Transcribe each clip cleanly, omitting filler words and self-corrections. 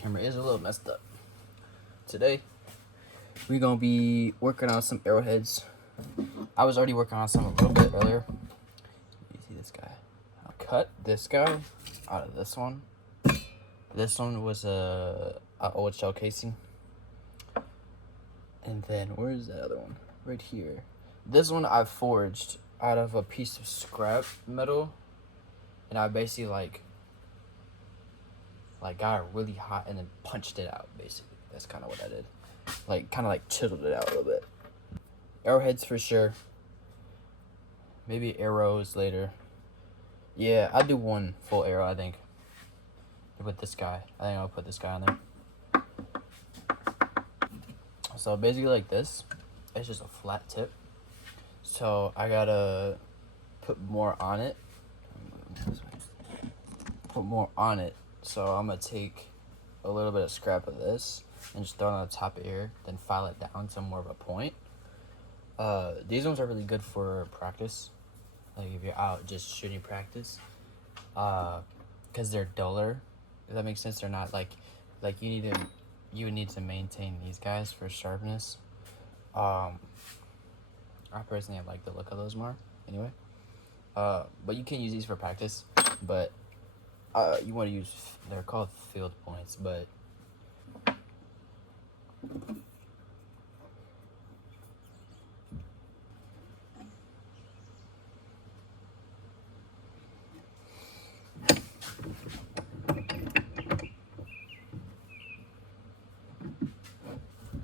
Camera is a little messed up. Today, we're gonna be working on some arrowheads. I was already working on some a little bit earlier. You see this guy? I'll cut this guy out of this one. This one was a old shell casing. And then where's that other one? Right here. This one I forged out of a piece of scrap metal, and I basically like got it really hot and then punched it out. Basically, that's kind of what I did. Kind of chiseled it out a little bit. Arrowheads for sure. Maybe arrows later. Yeah, I'll do one full arrow, I think. With this guy. I think I'll put this guy on there. So basically like this. It's just a flat tip. So I gotta put more on it. So I'm gonna take a little bit of scrap of this and just throw it on the top of here, then file it down to more of a point. These ones are really good for practice. Like if you're out just shooting practice. Cause they're duller. If that makes sense. They're not like you would need to maintain these guys for sharpness. I personally like the look of those more anyway. But you can use these for practice, but you want to use, they're called field points, but I'm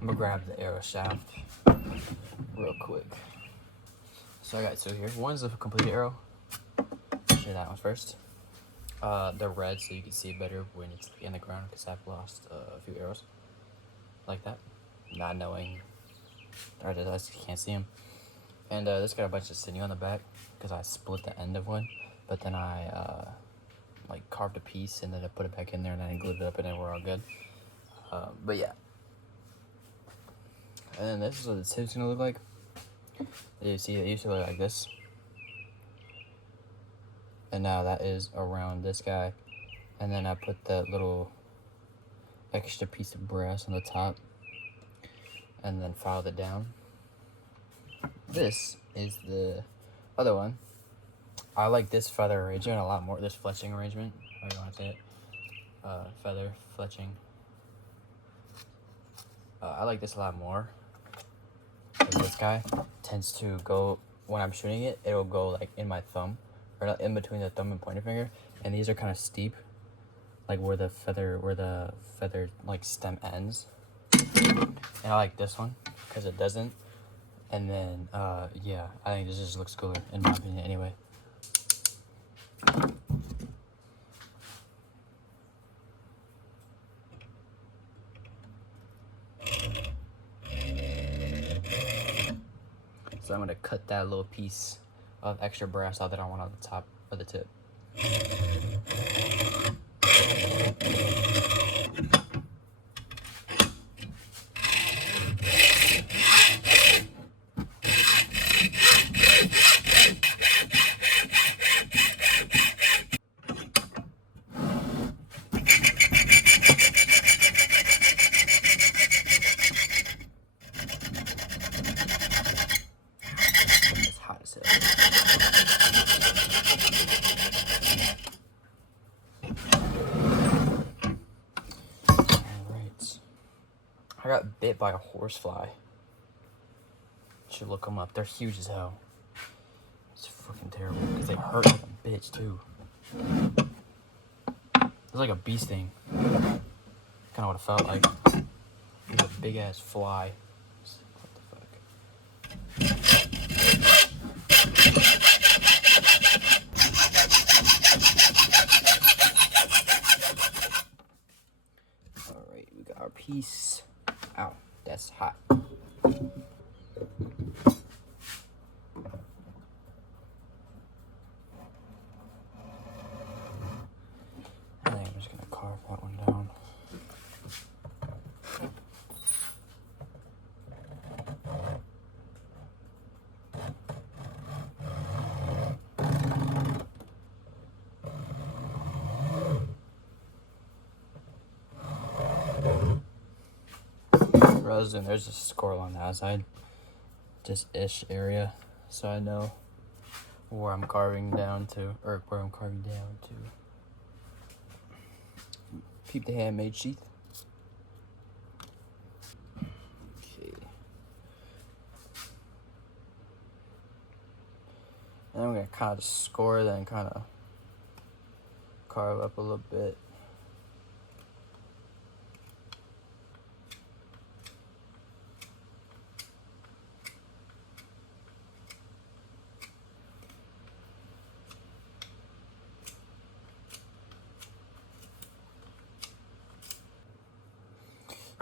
gonna grab the arrow shaft real quick. So I got two here. One's a complete arrow. Show that one first. They're red, so you can see better when it's in the ground, because I've lost a few arrows like that, not knowing, or I just can't see them. And this got a bunch of sinew on the back because I split the end of one, but then I carved a piece and then I put it back in there and then I glued it up and then we're all good. But yeah. And then this is what the tip's gonna look like. You see, it used to look like this. And now that is around this guy. And then I put that little extra piece of brass on the top. And then filed it down. This is the other one. I like this feather arrangement a lot more. This fletching arrangement. How do you want to say it? Feather, fletching. I like this a lot more. This guy tends to go, when I'm shooting it, it'll go in my thumb. Or in between the thumb and pointer finger, and these are kind of steep, where the feather stem ends. And I like this one because it doesn't. And then yeah, I think this just looks cooler in my opinion anyway. So I'm gonna cut that little piece of extra brass out that I want on the top of the tip. It's hot as hell. I got bit by a horsefly. Should look them up. They're huge as hell. It's freaking terrible because they hurt like a bitch too. It's like a bee sting. Kind of what it felt like. It's a big ass fly. What the fuck? All right, we got our piece. Ow, that's hot. I think I'm just gonna carve that one down. I was doing, there's a score along the outside, just ish area, so I know where I'm carving down to, or where I'm carving down to. Peep the handmade sheath. Okay. And I'm gonna kind of score, then kind of carve up a little bit.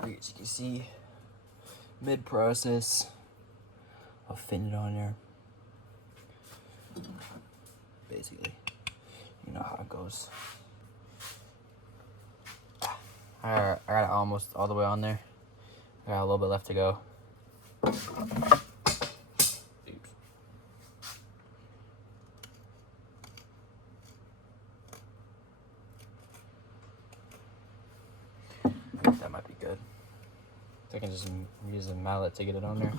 As you can see, mid-process, I'll fin it on there. Basically, you know how it goes. I got it almost all the way on there. I got a little bit left to go. Oops. That might be good. So I can just use a mallet to get it on there.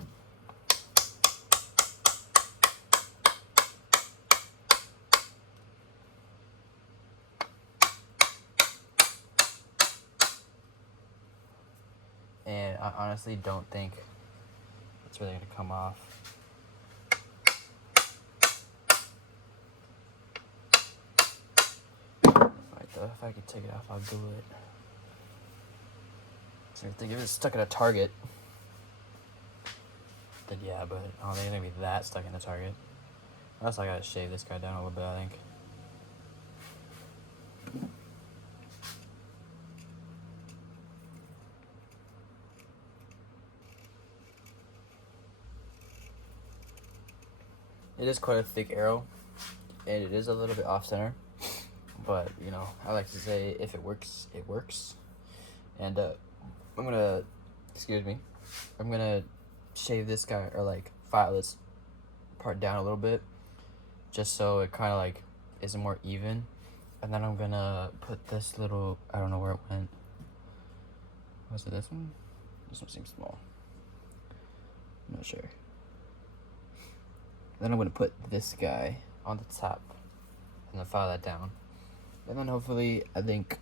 And I honestly don't think it's really gonna come off. Right though, if I could take it off, I'll do it. So I think if it's stuck at a target, then yeah, but I don't think it's gonna be that stuck in the target. Unless I gotta shave this guy down a little bit, I think. It is quite a thick arrow, and it is a little bit off center, but you know, I like to say if it works, it works. And I'm gonna shave this guy, or like file this part down a little bit, just so it kind of like is more even. And then I'm gonna put this little, I don't know where it went. Was it this one? This one seems small. I'm not sure. Then I'm gonna put this guy on the top and then file that down. And then hopefully, I think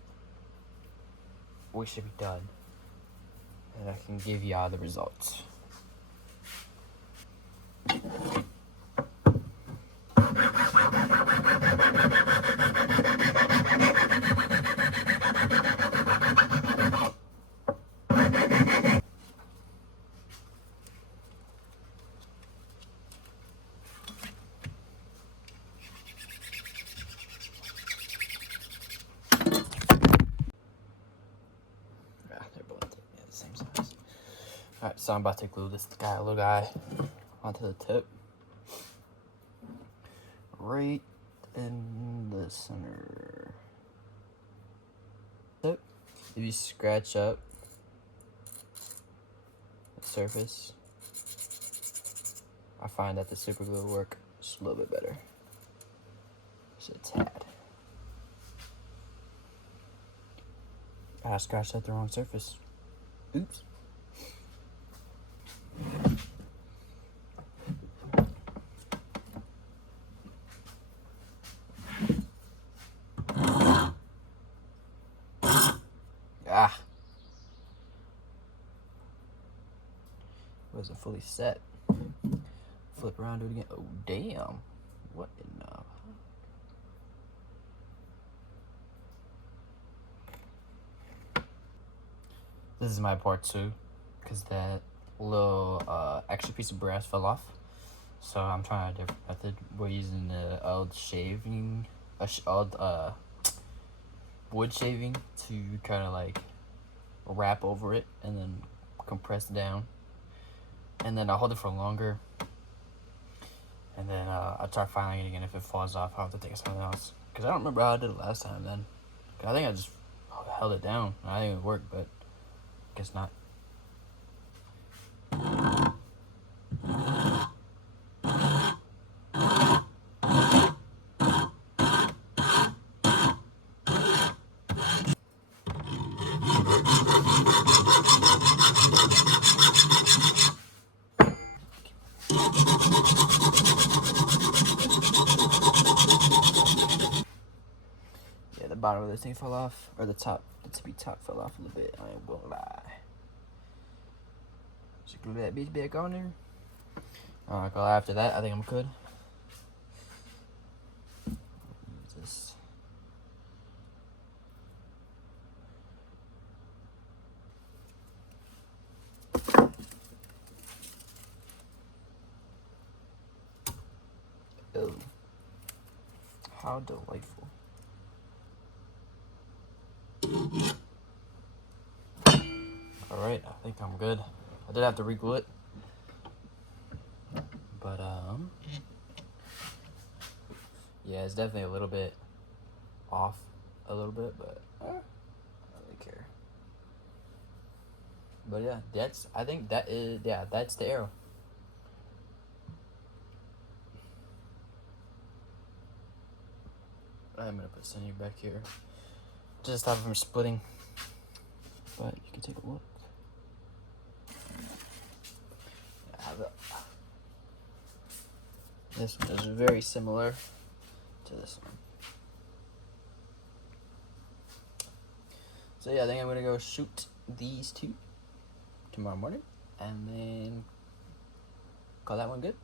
we should be done. And I can give y'all the results. Same size. Alright, so I'm about to glue this little guy onto the tip. Right in the center. Tip. If you scratch up the surface, I find that the super glue will work just a little bit better. Just a tad. I scratched up the wrong surface. Oops. Ah. Wasn't fully set. Flip around, do it again. Oh, damn. What in the... This is my part 2, because that little extra piece of brass fell off. So I'm trying a different method. We're using the old shaving, wood shaving to kind of like wrap over it and then compress down. And then I'll hold it for longer. And then I'll try filing it again. If it falls off, I'll have to think of something else. Because I don't remember how I did it last time then. I think I just held it down. I think it worked, but guess not. bottom of this thing fell off, or the tippy top fell off a little bit. I ain't gonna lie. Just glue that bitch back on there. Alright, after that, I think I'm good. Use this. Oh, how delightful. Alright, I think I'm good. I did have to re-glue it. But, yeah, it's definitely a little bit off a little bit, but I don't really care. But yeah, I think that's the arrow. I'm gonna put Sunny back here just to stop it from splitting. But you can take a look. This one is very similar to this one. So yeah, I think I'm gonna go shoot these two tomorrow morning and then call that one good.